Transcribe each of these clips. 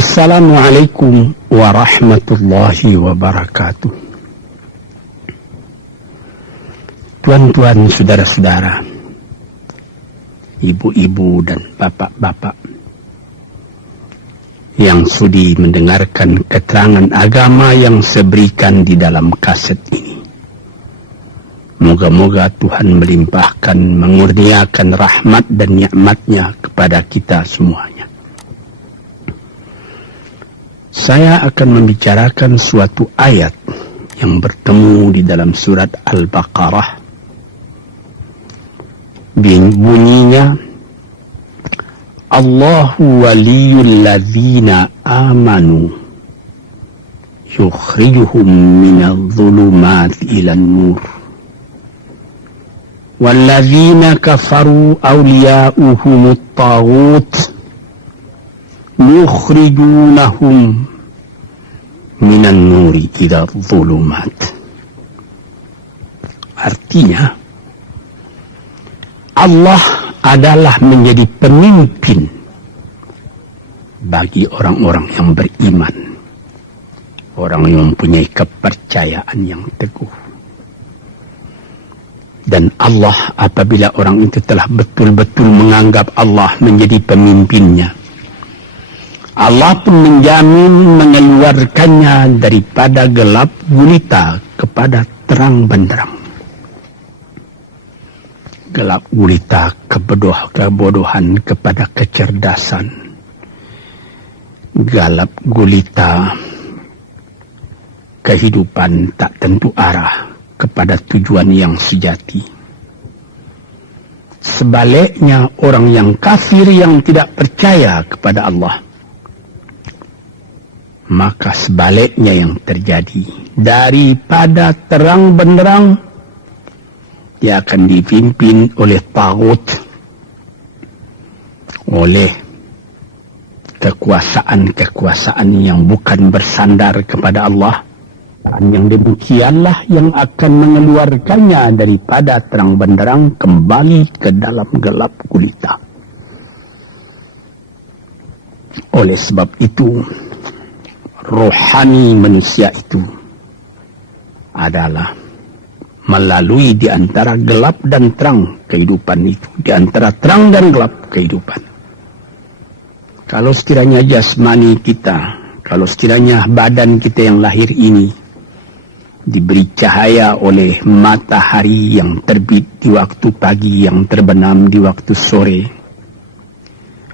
Assalamualaikum warahmatullahi wabarakatuh. Tuan-tuan, saudara-saudara, ibu-ibu dan bapak-bapak yang sudi mendengarkan keterangan agama yang saya berikan di dalam kaset ini. Moga-moga Tuhan melimpahkan, mengurniakan rahmat dan nikmat-Nya kepada kita semuanya. Saya akan membicarakan suatu ayat yang bertemu di dalam surat Al-Baqarah. Bunyinya, Allahu waliyul ladzina amanu yukhrijuhum minadh dhulumati ilan nur walladzina kafaru awliya'uhumut taghut yukhrijunahum minan nuri ila dhulumat. Artinya, Allah adalah menjadi pemimpin bagi orang-orang yang beriman, orang yang mempunyai kepercayaan yang teguh. Dan Allah, apabila orang itu telah betul-betul menganggap Allah menjadi pemimpinnya, Allah pun menjamin mengeluarkannya daripada gelap gulita kepada terang benderang. Gelap gulita kebodohan kepada kecerdasan. Gelap gulita kehidupan tak tentu arah kepada tujuan yang sejati. Sebaliknya, orang yang kafir yang tidak percaya kepada Allah, maka sebaliknya yang terjadi, daripada terang benderang dia akan dipimpin oleh taghut, oleh kekuasaan yang bukan bersandar kepada Allah. Dan yang demikianlah yang akan mengeluarkannya daripada terang benderang kembali ke dalam gelap gulita. Oleh sebab itu, rohani manusia itu adalah melalui di antara gelap dan terang kehidupan itu, di antara terang dan gelap kehidupan. Kalau sekiranya jasmani kita, kalau sekiranya badan kita yang lahir ini diberi cahaya oleh matahari yang terbit di waktu pagi, yang terbenam di waktu sore,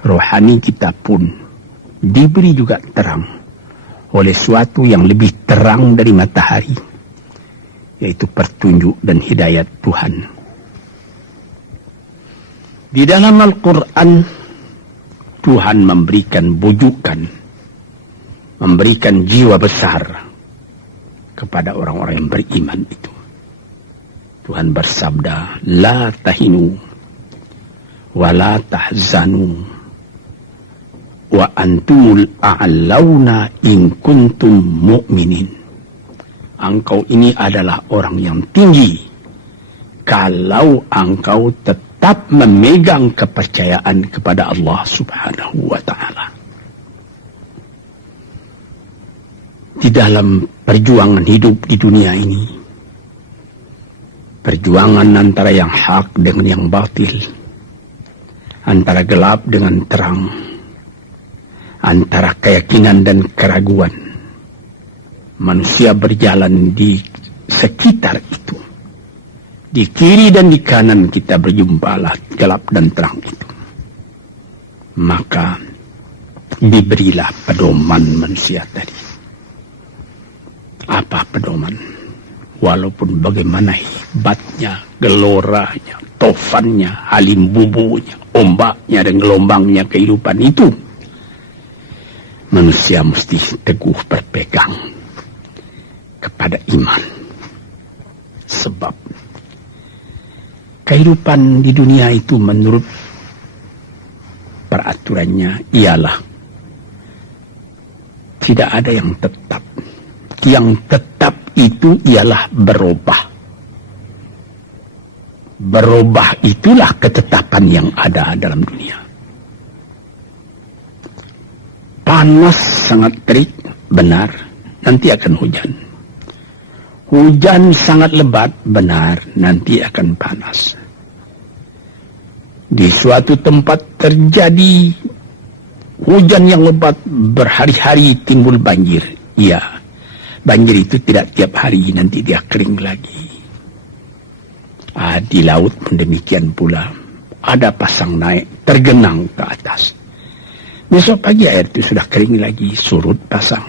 rohani kita pun diberi juga terang oleh suatu yang lebih terang dari matahari, yaitu petunjuk dan hidayat Tuhan. Di dalam Al-Quran, Tuhan memberikan bujukan, memberikan jiwa besar kepada orang-orang yang beriman itu. Tuhan bersabda, La tahinu wa la tahzanu wa antumul a'launa in kuntum mu'minin. Engkau ini adalah orang yang tinggi kalau engkau tetap memegang kepercayaan kepada Allah Subhanahu wa ta'ala. Di dalam perjuangan hidup di dunia ini, perjuangan antara yang hak dengan yang batil, antara gelap dengan terang, antara keyakinan dan keraguan, manusia berjalan di sekitar itu. Di kiri dan di kanan kita berjumpalah gelap dan terang itu. Maka diberilah pedoman manusia tadi. Apa pedoman? Walaupun bagaimana hebatnya, geloranya, tofannya, halim bubunya, ombaknya dan gelombangnya kehidupan itu, manusia mesti teguh berpegang kepada iman. Sebab kehidupan di dunia itu menurut peraturannya ialah tidak ada yang tetap. Yang tetap itu ialah berubah. Berubah itulah ketetapan yang ada dalam dunia. panas sangat terik, benar, nanti akan hujan. Hujan sangat lebat, benar, nanti akan panas. Di suatu tempat terjadi hujan yang lebat, berhari-hari timbul banjir. Iya, banjir itu tidak tiap hari, nanti dia kering lagi. Di laut pun demikian pula. Ada pasang naik, tergenang ke atas. Besok pagi air itu sudah kering lagi, surut pasang.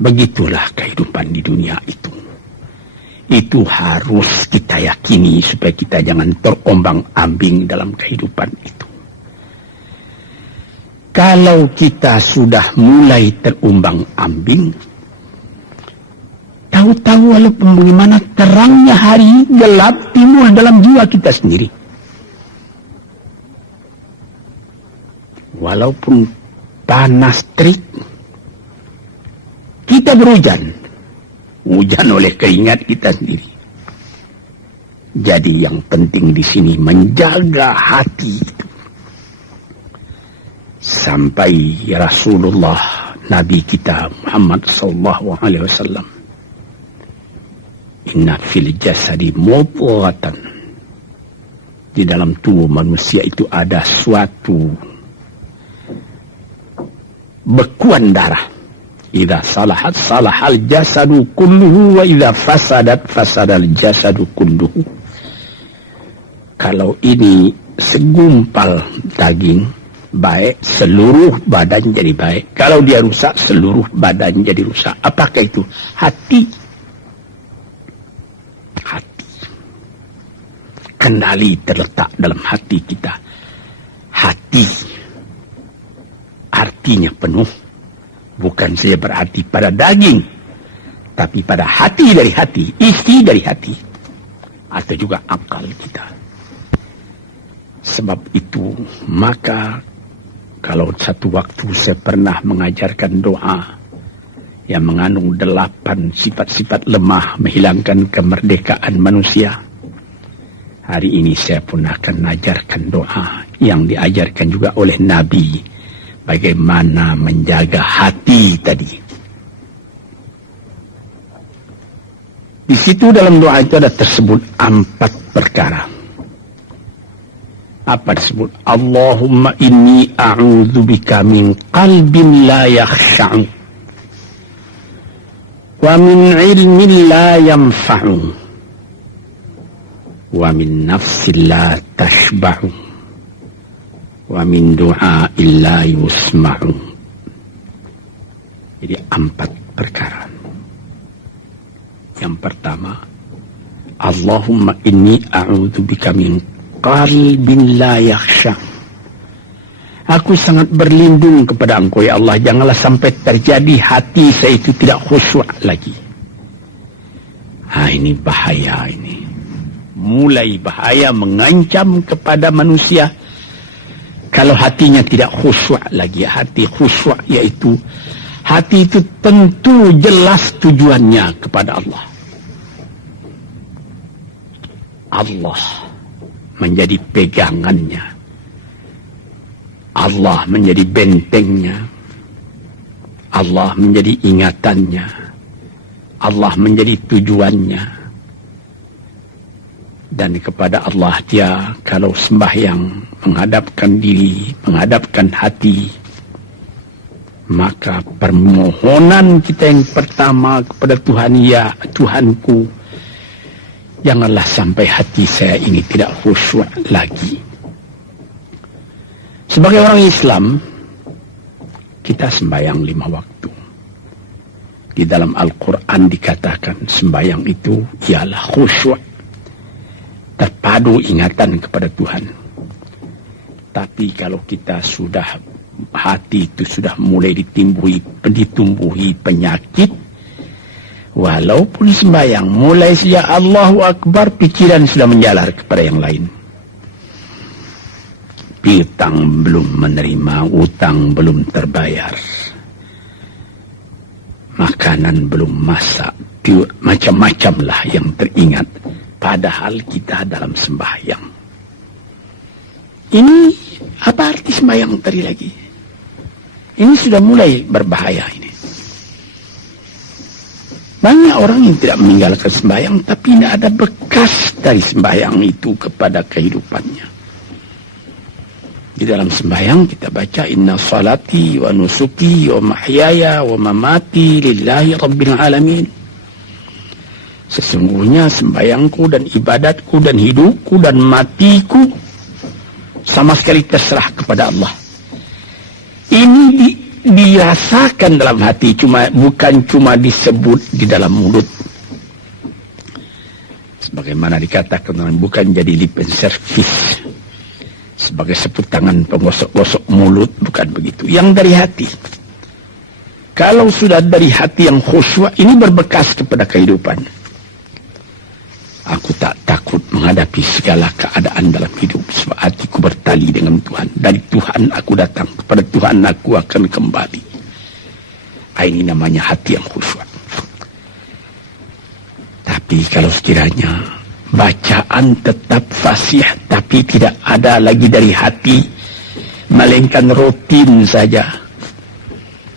Begitulah kehidupan di dunia itu. Itu harus kita yakini supaya kita jangan terombang-ambing dalam kehidupan itu. Kalau kita sudah mulai terombang-ambing, tahu-tahu walaupun bagaimana terangnya hari, gelap timbul dalam jiwa kita sendiri. Walaupun panas terik, kita berhujan. Hujan oleh keringat kita sendiri. Jadi yang penting di sini menjaga hati itu. Sampai Rasulullah Nabi kita Muhammad sallallahu alaihi wasallam, inna fil jasadi mudghatan, di dalam tubuh manusia itu ada suatu bekuan darah. Idza salahat salahal jasadu kulluhu wa idza fasadat fasadal jasadu kulluhu. Kalau ini segumpal daging baik, seluruh badan jadi baik. Kalau dia rusak, seluruh badan jadi rusak. Apakah itu? Hati. Hati. Kendali terletak dalam hati kita. Hati artinya penuh. Bukan saja berarti pada daging, tapi pada hati dari hati, isi dari hati, atau juga akal kita. Sebab itu, maka kalau satu waktu saya pernah mengajarkan doa yang mengandung 8 sifat-sifat lemah menghilangkan kemerdekaan manusia, hari ini saya pun akan mengajarkan doa yang diajarkan juga oleh Nabi. Bagaimana menjaga hati tadi. Di situ dalam doa itu ada tersebut 4 perkara. Apa disebut? Allahumma inni a'udzubika min qalbin la yakhsha'u wa min ilmin la yanfa'u wa min nafsin la tashba'u wa min du'a illa yusma'u. Jadi 4 perkara. Yang pertama, Allahumma inni a'udzubika min qalbin la yakhsha. Aku sangat berlindung kepada Engkau ya Allah, janganlah sampai terjadi hati saya itu tidak khusyuk lagi. Ini bahaya ini. Mulai bahaya, mengancam kepada manusia. Kalau hatinya tidak khusyuk lagi, hati khusyuk yaitu hati itu tentu jelas tujuannya kepada Allah. Allah menjadi pegangannya. Allah menjadi bentengnya. Allah menjadi ingatannya. Allah menjadi tujuannya. Dan kepada Allah dia kalau sembahyang menghadapkan diri, menghadapkan hati, maka permohonan kita yang pertama kepada Tuhan, ya Tuhanku, janganlah sampai hati saya ini tidak khusyuk lagi. Sebagai orang Islam, kita sembahyang 5 waktu. Di dalam Al-Quran dikatakan sembahyang itu ialah khusyuk, terpadu ingatan kepada Tuhan. Tapi kalau kita sudah, hati itu sudah mulai ditumbuhi penyakit, walaupun sembahyang, mulai sejak Allahu Akbar, pikiran sudah menjalar kepada yang lain. Piutang belum menerima, utang belum terbayar, makanan belum masak, macam-macam lah yang teringat. Padahal kita dalam sembahyang. Ini apa arti sembahyang tadi lagi? Ini sudah mulai berbahaya ini. Banyak orang yang tidak meninggalkan sembahyang, tapi tidak ada bekas dari sembahyang itu kepada kehidupannya. Di dalam sembahyang kita baca, inna salati wa nusuki wa mahyaya wa mamati lillahi rabbil alamin. Sesungguhnya sembahyangku dan ibadatku dan hidupku dan matiku sama sekali terserah kepada Allah. Ini dirasakan dalam hati, bukan cuma disebut di dalam mulut. Sebagaimana dikatakan, bukan jadi lip service sebagai seput tangan penggosok-gosok mulut, bukan begitu. Yang dari hati. Kalau sudah dari hati yang khusyuk, ini berbekas kepada kehidupan. Aku tak takut menghadapi segala keadaan dalam hidup, sebab hatiku bertali dengan Tuhan. Dari Tuhan aku datang, kepada Tuhan aku akan kembali. Ini namanya hati yang khusyuk. Tapi kalau sekiranya bacaan tetap fasih, tapi tidak ada lagi dari hati, melainkan rutin saja.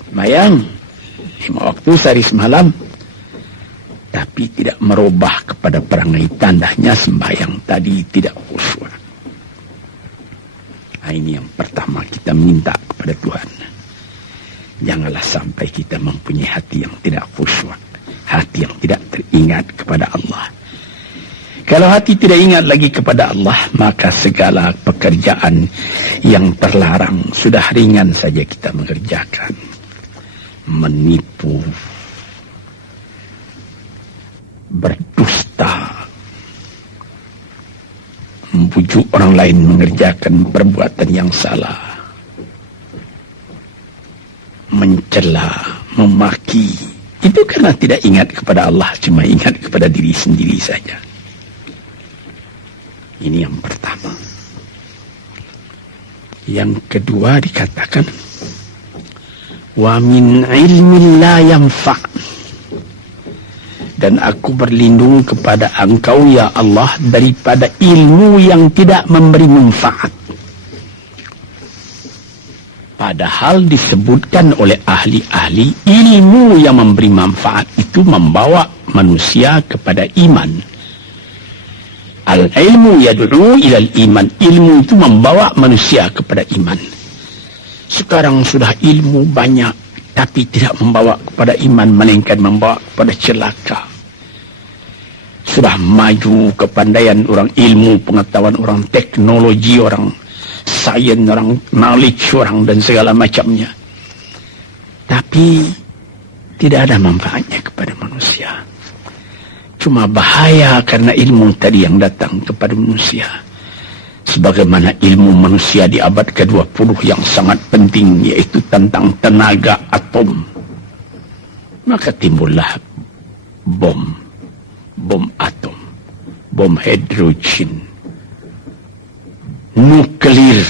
Bayang, 5 waktu sehari semalam, tapi tidak merubah kepada perangai, tandanya sembahyang tadi tidak khusyuk. Ini yang pertama kita minta kepada Tuhan. Janganlah sampai kita mempunyai hati yang tidak khusyuk, hati yang tidak teringat kepada Allah. Kalau hati tidak ingat lagi kepada Allah, maka segala pekerjaan yang terlarang sudah ringan saja kita mengerjakan. Menipu, berdusta, membujuk orang lain mengerjakan perbuatan yang salah, mencela, memaki, itu karena tidak ingat kepada Allah, cuma ingat kepada diri sendiri saja. Ini yang pertama. Yang kedua dikatakan, wa min ilmin la yanfa', dan aku berlindung kepada Engkau ya Allah daripada ilmu yang tidak memberi manfaat. Padahal disebutkan oleh ahli-ahli, ilmu yang memberi manfaat itu membawa manusia kepada iman. Al-ilmu yad'u ilal iman. Ilmu itu membawa manusia kepada iman. Sekarang sudah ilmu banyak, tapi tidak membawa kepada iman, melainkan membawa kepada celaka. Sudah maju kepandaian orang, ilmu pengetahuan orang, teknologi orang, sains orang, knowledge orang, dan segala macamnya. Tapi tidak ada manfaatnya kepada manusia. Cuma bahaya karena ilmu tadi yang datang kepada manusia. Sebagaimana ilmu manusia di abad ke-20 yang sangat penting, yaitu tentang tenaga atom. Maka timbullah bom atom, bom hidrogen, nuklir,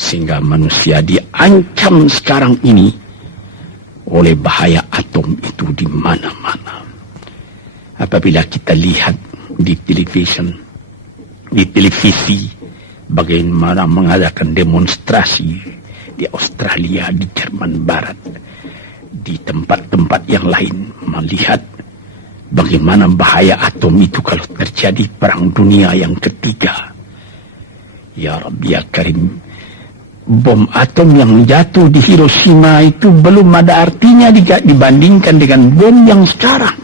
sehingga manusia diancam sekarang ini oleh bahaya atom itu di mana-mana. Apabila kita lihat di televisi bagaimana mengadakan demonstrasi di Australia, di Jerman Barat, di tempat-tempat yang lain, melihat bagaimana bahaya atom itu kalau terjadi perang dunia yang ketiga. Ya Rabbi ya Karim, bom atom yang jatuh di Hiroshima itu belum ada artinya dibandingkan dengan bom yang sekarang,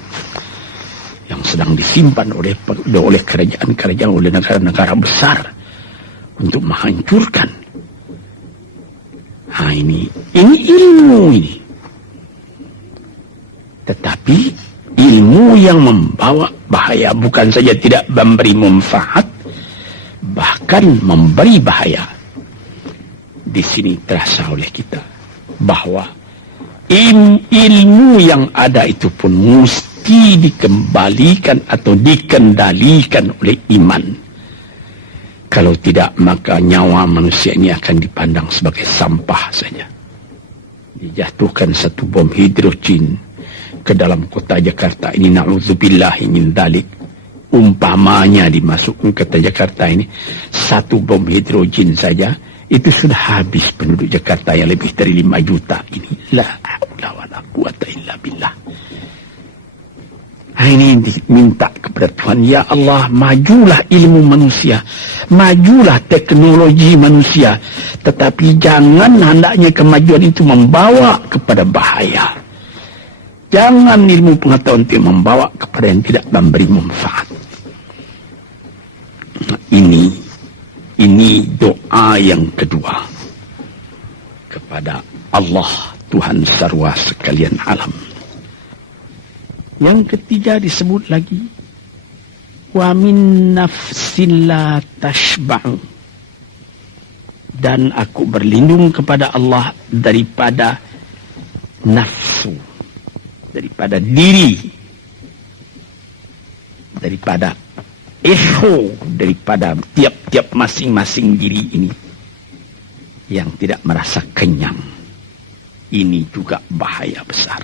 yang sedang disimpan oleh kerajaan-kerajaan, oleh negara-negara besar untuk menghancurkan. Ini ilmu ini. Tetapi ilmu yang membawa bahaya, bukan saja tidak memberi manfaat, bahkan memberi bahaya. Di sini terasa oleh kita bahwa ilmu yang ada itu pun mesti dikembalikan atau dikendalikan oleh iman. Kalau tidak, maka nyawa manusia ini akan dipandang sebagai sampah saja. Dijatuhkan satu bom hidrogen ke dalam kota Jakarta ini, na'udzubillahi min dzalik. Umpamanya dimasukkan ke kota Jakarta ini, satu bom hidrogen saja, itu sudah habis penduduk Jakarta yang lebih dari 5 juta ini. La haula wala quwata illa billah. Ini minta kepada Tuhan, ya Allah, majulah ilmu manusia, majulah teknologi manusia, tetapi jangan hendaknya kemajuan itu membawa kepada bahaya. Jangan ilmu pengetahuan itu membawa kepada yang tidak memberi manfaat. Ini doa yang kedua kepada Allah, Tuhan sarwa sekalian alam. Yang ketiga disebut lagi, wa min nafsin la tashba'u, dan aku berlindung kepada Allah daripada nafsu, daripada diri, daripada ego, daripada tiap-tiap masing-masing diri ini yang tidak merasa kenyang. Ini juga bahaya besar.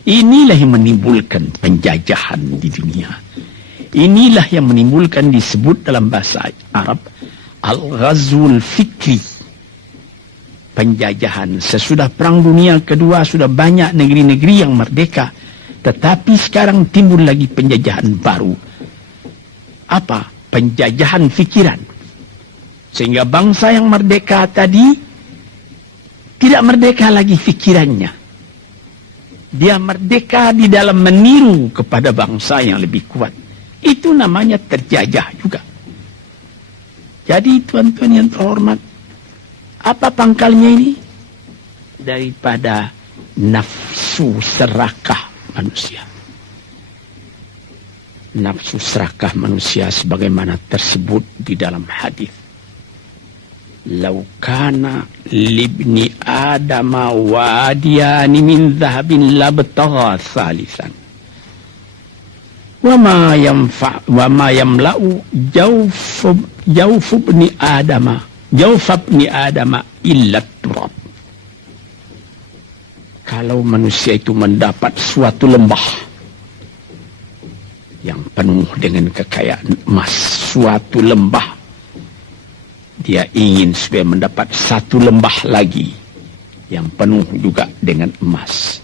Inilah yang menimbulkan penjajahan di dunia. Inilah yang menimbulkan, disebut dalam bahasa Arab, al-ghazwul fikri, penjajahan. Sesudah Perang Dunia Kedua sudah banyak negeri-negeri yang merdeka, tetapi sekarang timbul lagi penjajahan baru. Apa? Penjajahan fikiran. Sehingga bangsa yang merdeka tadi tidak merdeka lagi fikirannya. Dia merdeka di dalam meniru kepada bangsa yang lebih kuat. Itu namanya terjajah juga. Jadi tuan-tuan yang terhormat, apa pangkalnya ini? Daripada nafsu serakah manusia. Nafsu serakah manusia sebagaimana tersebut di dalam hadis. Lau kana libni adama wadiyani min dhahabin labtagha thalithan wa ma yamla'u jawf ibni adama illa turab. Kalau manusia itu mendapat suatu lembah yang penuh dengan kekayaan emas, suatu lembah, dia ingin supaya mendapat satu lembah lagi yang penuh juga dengan emas.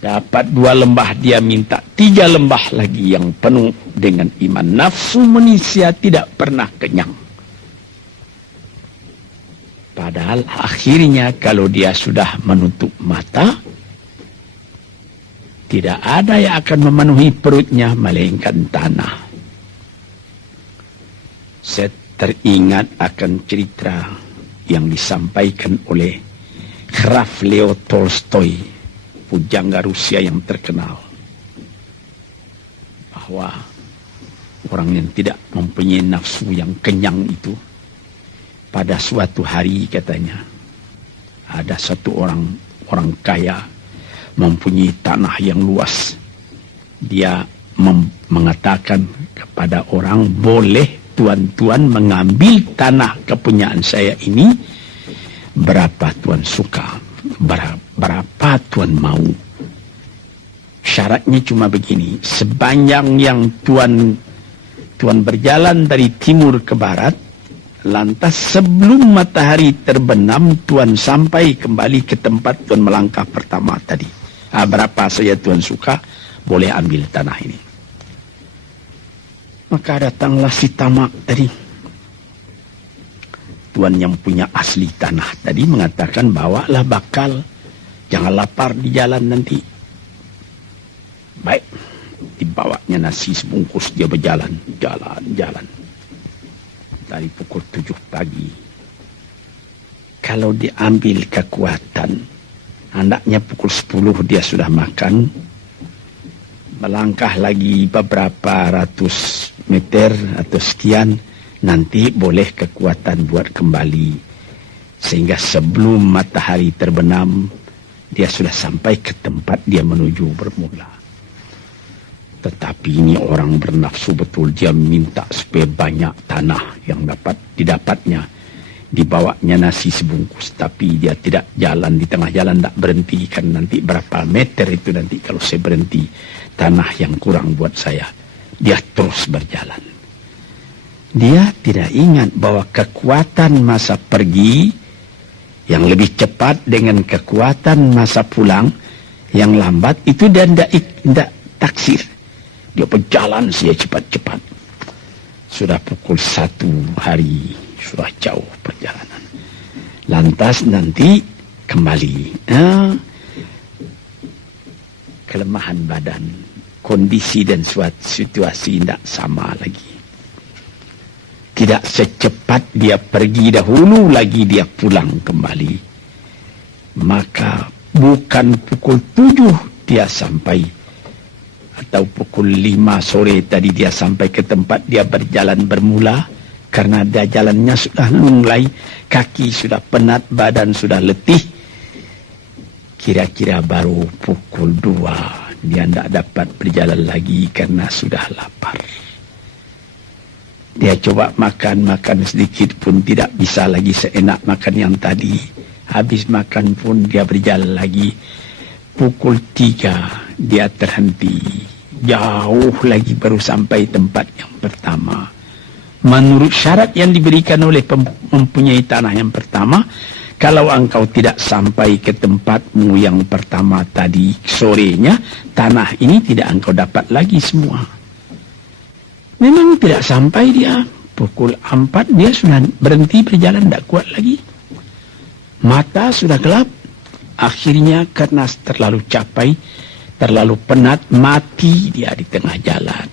Dapat 2 lembah, dia minta 3 lembah lagi yang penuh dengan iman. Nafsu manusia tidak pernah kenyang. Padahal akhirnya kalau dia sudah menutup mata, tidak ada yang akan memenuhi perutnya melainkan tanah. Saya teringat akan cerita yang disampaikan oleh Graf Leo Tolstoy, pujangga Rusia yang terkenal, bahwa orang yang tidak mempunyai nafsu yang kenyang itu, pada suatu hari katanya, ada satu orang kaya mempunyai tanah yang luas. Dia mengatakan kepada orang, boleh tuan-tuan mengambil tanah kepunyaan saya ini, berapa tuan suka, berapa tuan mau. Syaratnya cuma begini, sepanjang yang tuan berjalan dari timur ke barat, lantas sebelum matahari terbenam, tuan sampai kembali ke tempat tuan melangkah pertama tadi. Berapa saja tuan suka, boleh ambil tanah ini. Maka datanglah si tamak tadi. Tuan yang punya asli tanah tadi mengatakan, bawalah bakal, jangan lapar di jalan nanti. Baik, dibawanya nasi sebungkus, dia berjalan, jalan. Dari pukul 7 pagi. Kalau diambil kekuatan, hendaknya pukul 10 dia sudah makan. Melangkah lagi beberapa ratus meter atau sekian, nanti boleh kekuatan buat kembali. Sehingga sebelum matahari terbenam, dia sudah sampai ke tempat dia menuju bermula. Tetapi ini orang bernafsu betul, dia minta supaya banyak tanah yang didapatnya. Dibawanya nasi sebungkus, tapi dia tidak jalan di tengah jalan, tidak berhenti, kan nanti berapa meter itu nanti kalau saya berhenti, tanah yang kurang buat saya. Dia terus berjalan. Dia tidak ingat bahwa kekuatan masa pergi yang lebih cepat dengan kekuatan masa pulang yang lambat itu dia tidak taksir. Dia berjalan saja cepat-cepat. Sudah pukul 1 hari, sudah jauh perjalanan. Lantas nanti kembali. Kelemahan badan, kondisi dan suatu situasi tidak sama lagi. Tidak secepat dia pergi dahulu lagi dia pulang kembali. Maka bukan pukul 7 dia sampai, atau pukul 5 sore tadi dia sampai ke tempat dia berjalan bermula, karena dia jalannya sudah lunglai, kaki sudah penat, badan sudah letih. Kira-kira baru pukul 2 dia tidak dapat berjalan lagi karena sudah lapar. Dia coba makan sedikit pun tidak bisa lagi seenak makan yang tadi. Habis makan pun dia berjalan lagi. Pukul 3 dia terhenti. Jauh lagi baru sampai tempat yang pertama. Menurut syarat yang diberikan oleh mempunyai tanah yang pertama, kalau engkau tidak sampai ke tempatmu yang pertama tadi sorenya, tanah ini tidak engkau dapat lagi semua. Memang tidak sampai dia. Pukul 4 dia sudah berhenti berjalan, tidak kuat lagi. Mata sudah gelap. Akhirnya karena terlalu capai, terlalu penat, mati dia di tengah jalan.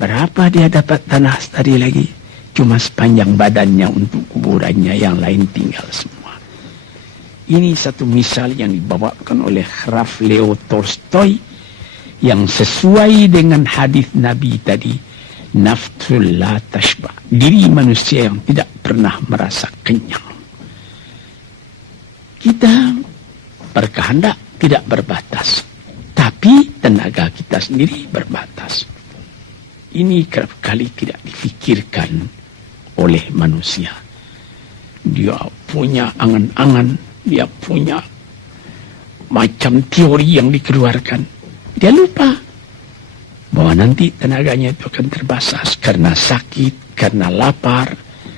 Berapa dia dapat tanah tadi lagi? Cuma sepanjang badannya untuk kuburannya, yang lain tinggal semua. Ini satu misal yang dibawakan oleh Hraf Leo Tolstoy, yang sesuai dengan hadis Nabi tadi, nafsul la tashba, diri manusia yang tidak pernah merasa kenyang. Kita berkehendak tidak berbatas, tapi tenaga kita sendiri berbatas. Ini kerap kali tidak difikirkan oleh manusia. Dia punya angan-angan, dia punya macam teori yang dikeluarkan. Dia lupa bahwa nanti tenaganya itu akan terbatas karena sakit, karena lapar,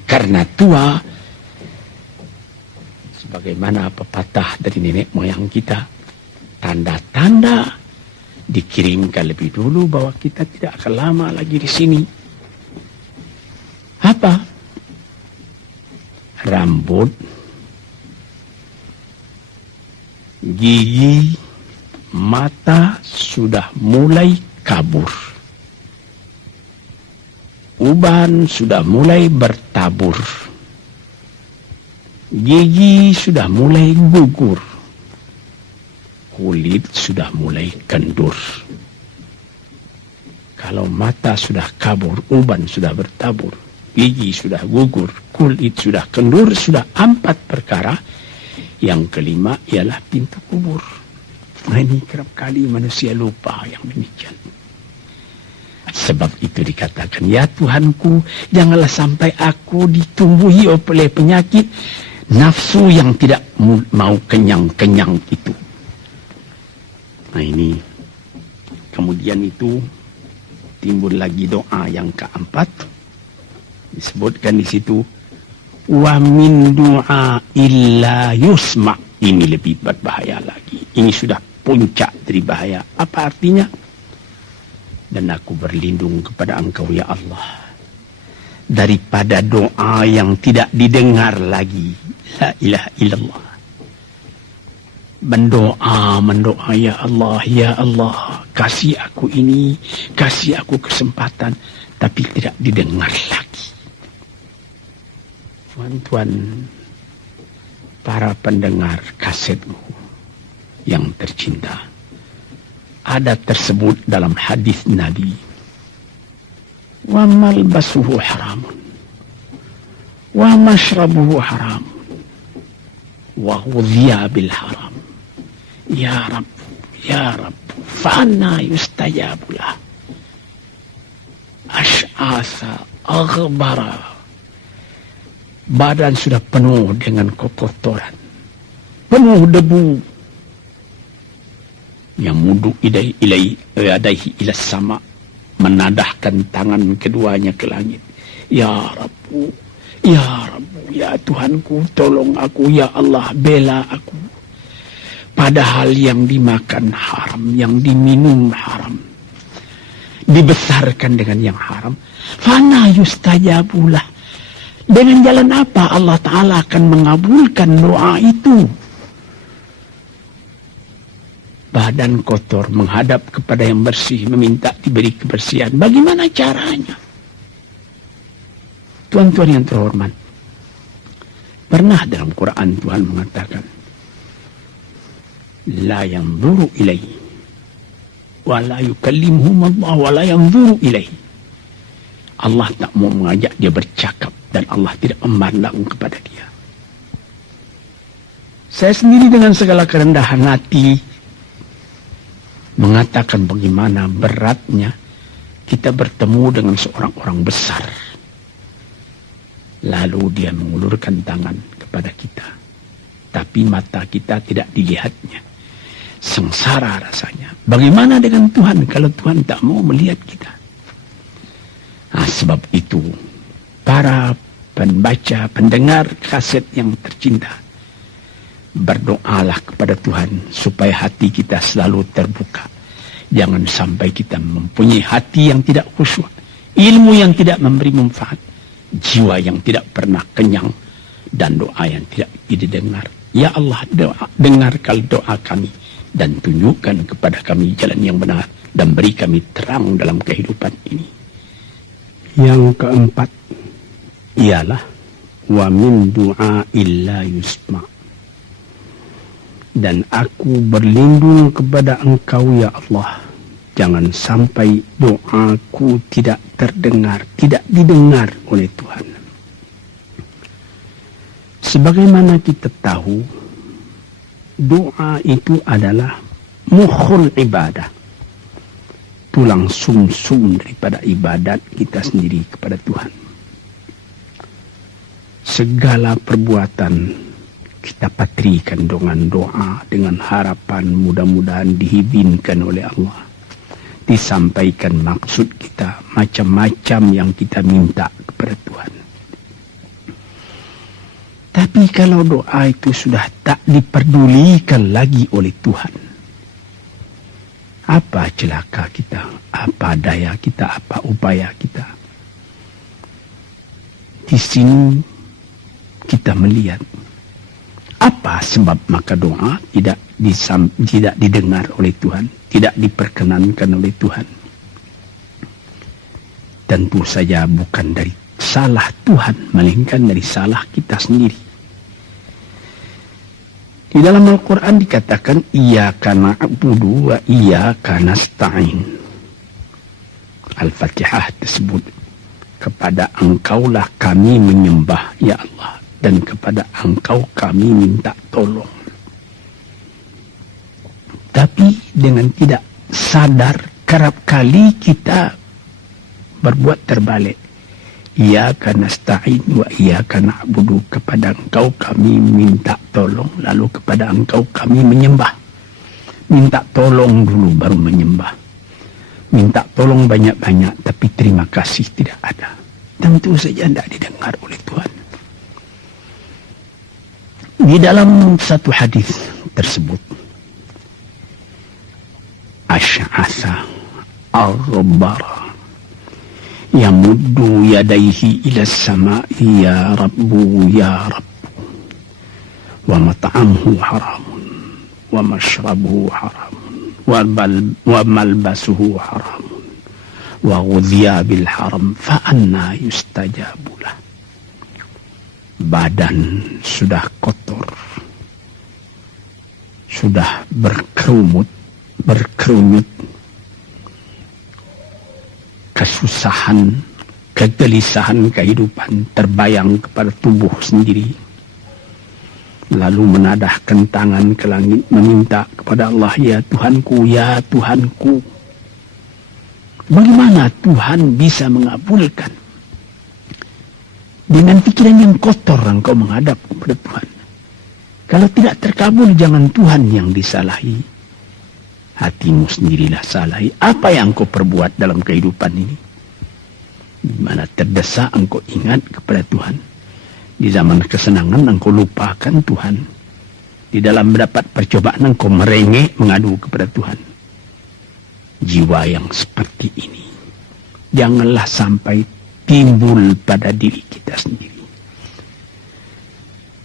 karena tua. Sebagaimana pepatah dari nenek moyang kita, tanda-tanda dikirimkan lebih dulu bahwa kita tidak akan lama lagi di sini. Apa? Rambut, gigi, mata sudah mulai kabur. Uban sudah mulai bertabur. Gigi sudah mulai gugur. Kulit sudah mulai kendur. Kalau mata sudah kabur, uban sudah bertabur, gigi sudah gugur, kulit sudah kendur, sudah 4 perkara. Yang kelima ialah pintu kubur. Nah, ini kerap kali manusia lupa yang demikian. Sebab itu dikatakan, ya Tuhanku, janganlah sampai aku ditumbuhi oleh penyakit nafsu yang tidak mau kenyang-kenyang itu. Nah ini, kemudian itu timbul lagi doa yang keempat. Disebutkan di situ, wa min du'a illa yusma'. Ini lebih berbahaya lagi. Ini sudah puncak dari bahaya. Apa artinya? Dan aku berlindung kepada engkau ya Allah, daripada doa yang tidak didengar lagi. La ilaha illallah. Mendoa, ya Allah, kasih aku ini, kasih aku kesempatan, tapi tidak didengar lagi. Tuan-tuan, para pendengar kasetku yang tercinta, ada tersebut dalam hadis Nabi, wa malbasuhu haramun, wa mashrabuhu haramun, wa ghudhiya bil haram. Ya Rabb, ya Rabb, fa'anna yustajabulah. Ash'asa aghbara. Badan sudah penuh dengan kotoran, penuh debu. Yang mudu ilaihi ila sama, menadahkan tangan keduanya ke langit. Ya Rabbu, Ya Rabbu, ya Tuhanku, tolong aku, ya Allah, bela aku. Padahal yang dimakan haram, yang diminum haram, dibesarkan dengan yang haram. Fana yustajabulah. Dengan jalan apa Allah Ta'ala akan mengabulkan doa itu? Badan kotor menghadap kepada yang bersih, meminta diberi kebersihan. Bagaimana caranya? Tuan-tuan yang terhormat, pernah dalam Quran Tuhan mengatakan, la yanzuru ilaihi wa la yukallimuhum Allah wa la yanzuru ilaihi. Allah tak mau mengajak dia bercakap dan Allah tidak memandang kepada dia. Saya sendiri dengan segala kerendahan hati mengatakan bagaimana beratnya kita bertemu dengan seorang orang besar. Lalu dia mengulurkan tangan kepada kita. Tapi mata kita tidak dilihatnya. Sengsara rasanya. Bagaimana dengan Tuhan kalau Tuhan tak mau melihat kita? Nah, sebab itu, para pembaca, pendengar kaset yang tercinta, berdoalah kepada Tuhan supaya hati kita selalu terbuka. Jangan sampai kita mempunyai hati yang tidak khusyuk, ilmu yang tidak memberi manfaat, jiwa yang tidak pernah kenyang, dan doa yang tidak didengar. Ya Allah, dengarkan doa kami dan tunjukkan kepada kami jalan yang benar dan beri kami terang dalam kehidupan ini. Yang keempat ialah wa min du'a illa yusma'. Dan aku berlindung kepada Engkau ya Allah, jangan sampai doaku tidak terdengar, tidak didengar oleh Tuhan. Sebagaimana kita tahu, doa itu adalah mukhul ibadah, tulang sumsum daripada ibadat kita sendiri kepada Tuhan. Segala perbuatan kita patrikan dengan doa, dengan harapan mudah-mudahan diizinkan oleh Allah. Disampaikan maksud kita, macam-macam yang kita minta kepada Tuhan. Tapi kalau doa itu sudah tak diperdulikan lagi oleh Tuhan, apa celaka kita, apa daya kita, apa upaya kita? Di sini kita melihat apa sebab maka doa tidak didengar oleh Tuhan, tidak diperkenankan oleh Tuhan. Tentu saja bukan dari salah Tuhan, melainkan dari salah kita sendiri. Di dalam Al-Quran dikatakan, iyyaka na'budu wa iyyaka nasta'in. Al-Fatihah tersebut, kepada Engkaulah kami menyembah, ya Allah, dan kepada Engkau kami minta tolong. Tapi dengan tidak sadar, kerap kali kita berbuat terbalik. Iyyaka nasta'in wa iyyaka na'budu, kepada Engkau kami minta tolong, lalu kepada Engkau kami menyembah. Minta tolong dulu baru menyembah. Minta tolong banyak-banyak tapi terima kasih tidak ada. Tentu saja tidak didengar oleh Tuhan. Di dalam satu hadis tersebut, Asy'atha ar-rabbara yamuddu yadayhi ila as-sama'i ya Rabbu ya Rabbu, wa mat'amuhu haramun wa mashrabuhu haramun wa malbasuhu haramun wa ghudhiya bil haram fa anna yustajabulah. Badan sudah kotor, sudah berkerunyut, kesusahan, kegelisahan kehidupan terbayang kepada tubuh sendiri. Lalu menadahkan tangan ke langit meminta kepada Allah, ya Tuhanku, ya Tuhanku. Bagaimana Tuhan bisa mengabulkan? Dengan pikiran yang kotor engkau menghadap kepada Tuhan. Kalau tidak terkabul, jangan Tuhan yang disalahi. Hatimu sendirilah salahi. Apa yang kau perbuat dalam kehidupan ini? Di mana terdesak engkau ingat kepada Tuhan. Di zaman kesenangan engkau lupakan Tuhan. Di dalam mendapat percobaan engkau merengek mengadu kepada Tuhan. Jiwa yang seperti ini janganlah sampai timbul pada diri kita sendiri.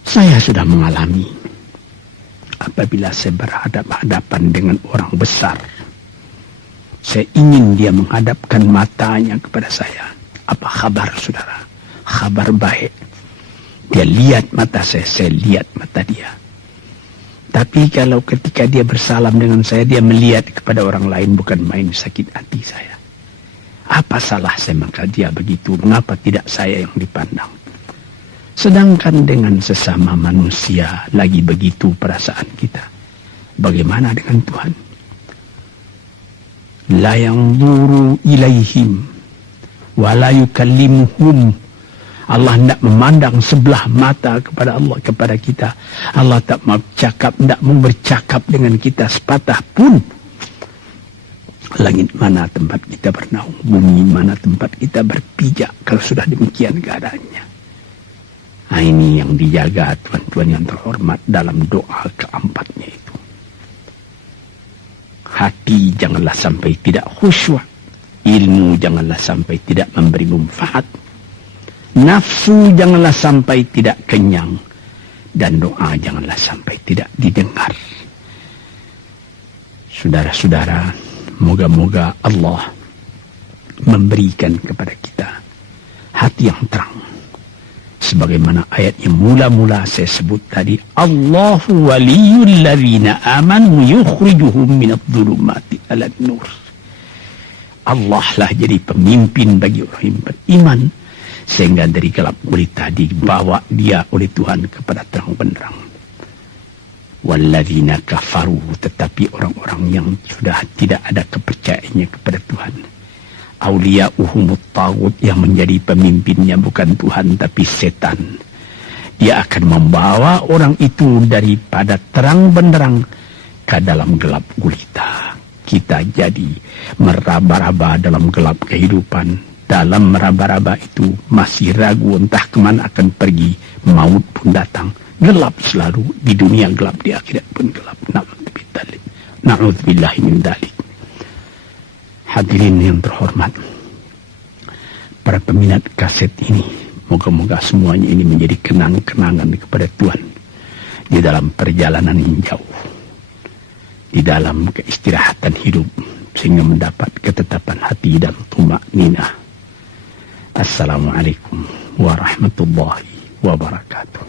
Saya sudah mengalami apabila saya berhadapan-hadapan dengan orang besar. Saya ingin dia menghadapkan matanya kepada saya. Apa kabar saudara? Kabar baik. Dia lihat mata saya lihat mata dia. Tapi kalau ketika dia bersalam dengan saya, dia melihat kepada orang lain, bukan main sakit hati saya. Apa salah saya maka dia begitu? Mengapa tidak saya yang dipandang? Sedangkan dengan sesama manusia lagi begitu perasaan kita. Bagaimana dengan Tuhan? La yanzuru ilaihim wa la yukallimuhum. Allah tidak memandang sebelah mata kepada Allah, kepada kita. Allah tak mau cakap, tidak mau bercakap dengan kita sepatah pun. Langit mana tempat kita bernaung, bumi mana tempat kita berpijak, kalau sudah demikian keadaannya. Nah, ini yang dijaga tuan-tuan yang terhormat dalam doa keempatnya itu. Hati janganlah sampai tidak khusyuk. Ilmu janganlah sampai tidak memberi manfaat. Nafsu janganlah sampai tidak kenyang. Dan doa janganlah sampai tidak didengar. Saudara-saudara, moga-moga Allah memberikan kepada kita hati yang terang. Sebagaimana ayat yang mula-mula saya sebut tadi. Allahu waliyul ladzina amanu yukhrijuhum minadh-dhulumati ilan nur. Allah lah jadi pemimpin bagi orang yang beriman. Sehingga dari gelap gulita dibawa dia oleh Tuhan kepada terang benderang. Walladzina kafaru, tetapi orang-orang yang sudah tidak ada kepercayaannya kepada Tuhan. Auliya'uhumut taghut, yang menjadi pemimpinnya bukan Tuhan tapi setan. Dia akan membawa orang itu daripada terang benderang ke dalam gelap gulita. Kita jadi meraba-raba dalam gelap kehidupan. Dalam meraba-raba itu masih ragu entah kemana akan pergi. Maut pun datang. Gelap selalu. Di dunia gelap, di akhirat pun gelap. Na'udzubillahi min dzalik. Hadirin yang terhormat, para peminat kaset ini, moga-moga semuanya ini menjadi kenang-kenangan kepada Tuhan di dalam perjalanan yang jauh, di dalam keistirahatan hidup, sehingga mendapat ketetapan hati dan tumakninah. Assalamualaikum warahmatullahi wabarakatuh.